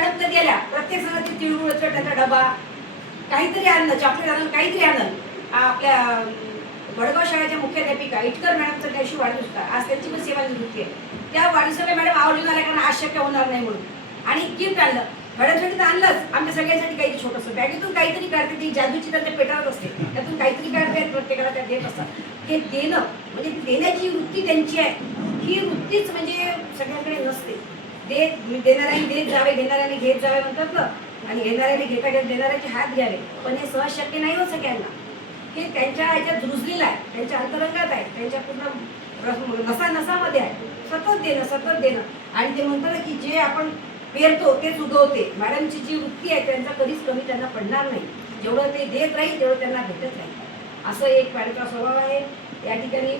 Madam तर गेल्या, प्रत्येक सण ती तिळगुळ त्याचा डबा काहीतरी आणलं, चॉकलेट आणलं, काहीतरी आणलं. आपल्या वडगाव शाळेच्या मुख्याध्यापिका इटकर मॅडमचा त्याशी वाढदिवस होता, आज त्यांची पण सेवानिवृत्ती आहे. त्या वाढदिवसाला मॅडम आवर्जून आल्या कारण आज शक्य होणार नाही म्हणून, आणि गिफ्ट आणलं. मॅडमसाठी तर आणलंच, आमच्या सगळ्यांसाठी काही छोटंसं बॅगेतून काहीतरी काढते, ती जादूची त्यांच्या पेटावत असते, त्यातून काहीतरी काढते, प्रत्येकाला त्या देत असतात. हे देणं म्हणजे देण्याची वृत्ती त्यांची आहे, ही वृत्तीच म्हणजे सगळ्यांकडे नसते. देणाऱ्याने देत जावे, घेणाऱ्याने घेत जावे म्हणतात ना, आणि घेणाऱ्याने घेता घेत देणाऱ्याचे हात घ्यावे, पण हे सहज शक्य नाही हो सगळ्यांना. हे त्यांच्या ह्याच्यात रुजलेलं आहे, त्यांच्या अंतरंगात आहे, त्यांच्या पूर्ण नसामध्ये आहे. सतत देणं. आणि ते म्हणतात ना की जे आपण पेरतो तेच उगवते. मॅडमची जी वृत्ती आहे त्यांचा कधीच कमी त्यांना पडणार नाही. जेवढं ते देत राहील तेवढं त्यांना भेटत राहील, असं एक मॅडमचा स्वभाव आहे. या ठिकाणी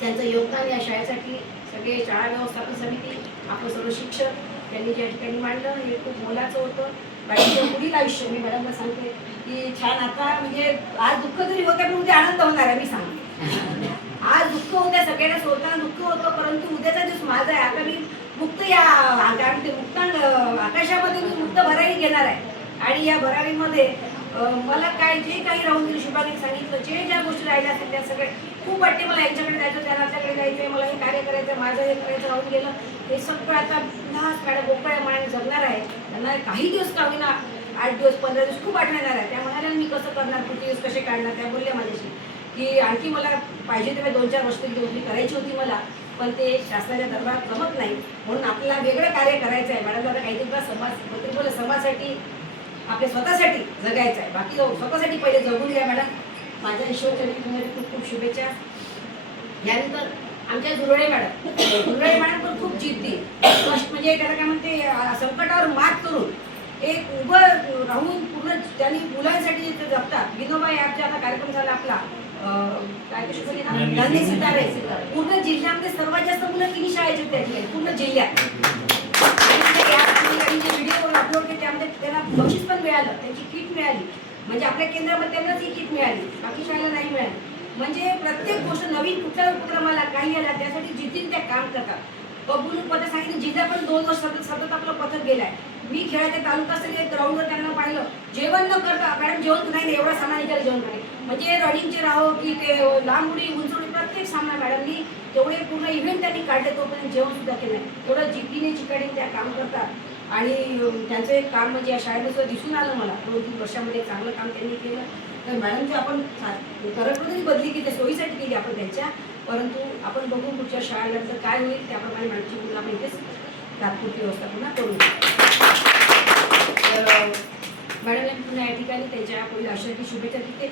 त्यांचं योगदान या शाळेसाठी सगळे शाळा व्यवस्थापन समिती, आपण सर्व शिक्षक यांनी ज्या ठिकाणी मांडलं हे खूप मोलाचं होतं. मॅडमचं पुढील आयुष्य मी मॅडमला सांगते की छान. आता म्हणजे आज दुःख जरी होतं पण उद्या आनंद होणार आहे. मी सांगते आज दुःख होत्या, सगळ्यांना सोडताना दुःख होतं, परंतु उद्याचा दिवस माझा आहे. आता मी मुक्त या मुक्तांग आकाशामध्ये मी मुक्त भरारी घेणार आहे, आणि या भरारीमध्ये मला काय जे काही राहून गेलं, शुभाने सांगितलं, जे ज्या गोष्टी राहिल्या असतील त्या सगळे खूप वाटते. मला यांच्याकडे जायचं, त्या नात्याकडे जायचं, मला हे कार्य करायचं, माझं हे करायचं राहून गेलं. हे सगळं आता बिनधास्त काड्या बोकळ्या मनाने जगणार आहे. त्यांना काही दिवस का होईना, 8 दिवस 15 दिवस खूप आठवणार आहे. त्या म्हणाल्या मी कसं करणार, पुढचे दिवस कसे काढणार. त्या बोलल्या माझ्याशी की आणखी मला पाहिजे तेव्हा 2-4 वर्ष नोकरी करायची होती मला, पण ते शासनाच्या दरबारात जमत नाही, म्हणून आपल्याला वेगळं कार्य करायचं आहे. मॅडम आता काहीतरी समाजासाठी, आपल्या स्वतःसाठी जगायचं आहे. बाकी स्वतःसाठी पहिले जगून घ्या मॅडम. माझ्या ईश्वरचरणी तुम्हाला खूप खूप शुभेच्छा. यानंतर आमच्या दुर्ळे मॅडम पण खूप जिद्दी, कष्ट म्हणजे त्याला काय म्हणते, संकटावर मात करून एक उभं राहून पूर्ण त्यांनी मुलांसाठी जगतात. विनोबा ॲपचा आता कार्यक्रम झाला आपला, काय गांधी सितारे, पूर्ण जिल्ह्यामध्ये सर्वात जास्त मुलं किती शाळेचे होते पूर्ण जिल्ह्यात. व्हिडिओ अपलोड केले त्यामध्ये त्यांना बक्षीस पण मिळालं, त्यांची किट मिळाली. म्हणजे आपल्या केंद्रामध्ये त्यांनाच ही किट मिळाली, बाकी शाळेला नाही मिळाली. म्हणजे प्रत्येक गोष्ट नवीन कुठल्या उपक्रमाला काही आला त्यासाठी जिद्दीने त्या काम करतात. बबून पथक सांगितलं, जिल्हा पण 2 वर्ष सतत आपलं पथक गेलाय. मी खेळाच्या तालुकास्तरीय ग्राउंडवर त्यांना पाहिलं, जेवण न करता मॅडम जेवण नाही, एवढा सामान इकडे जेवण करे, म्हणजे रनिंगचे राहो की ते लांब उडी उंचवडी, प्रत्येक सामना मॅडमनी तेवढे पूर्ण इव्हेंट त्यांनी काढले, तोपर्यंत जेवण सुद्धा केलं नाही. तेवढं जिद्दीने चिकाडीने त्या काम करतात. आणि त्यांचं एक काम म्हणजे या शाळेमध्ये सुद्धा दिसून आलं मला, 2-3 वर्षामध्ये चांगलं काम त्यांनी केलं. तर मॅडमची आपण करपद्धती बदली केली, सोयीसाठी केली आपण त्यांच्या, परंतु आपण बघू पुढच्या शाळेनंतर काय होईल त्याप्रमाणे मॅडमची मुलं आपण इथेच तात्पुरती व्यवस्था पुन्हा करू. तर मॅडम पुन्हा या ठिकाणी त्यांच्या पुढील आयुष्याची शुभेच्छा देते.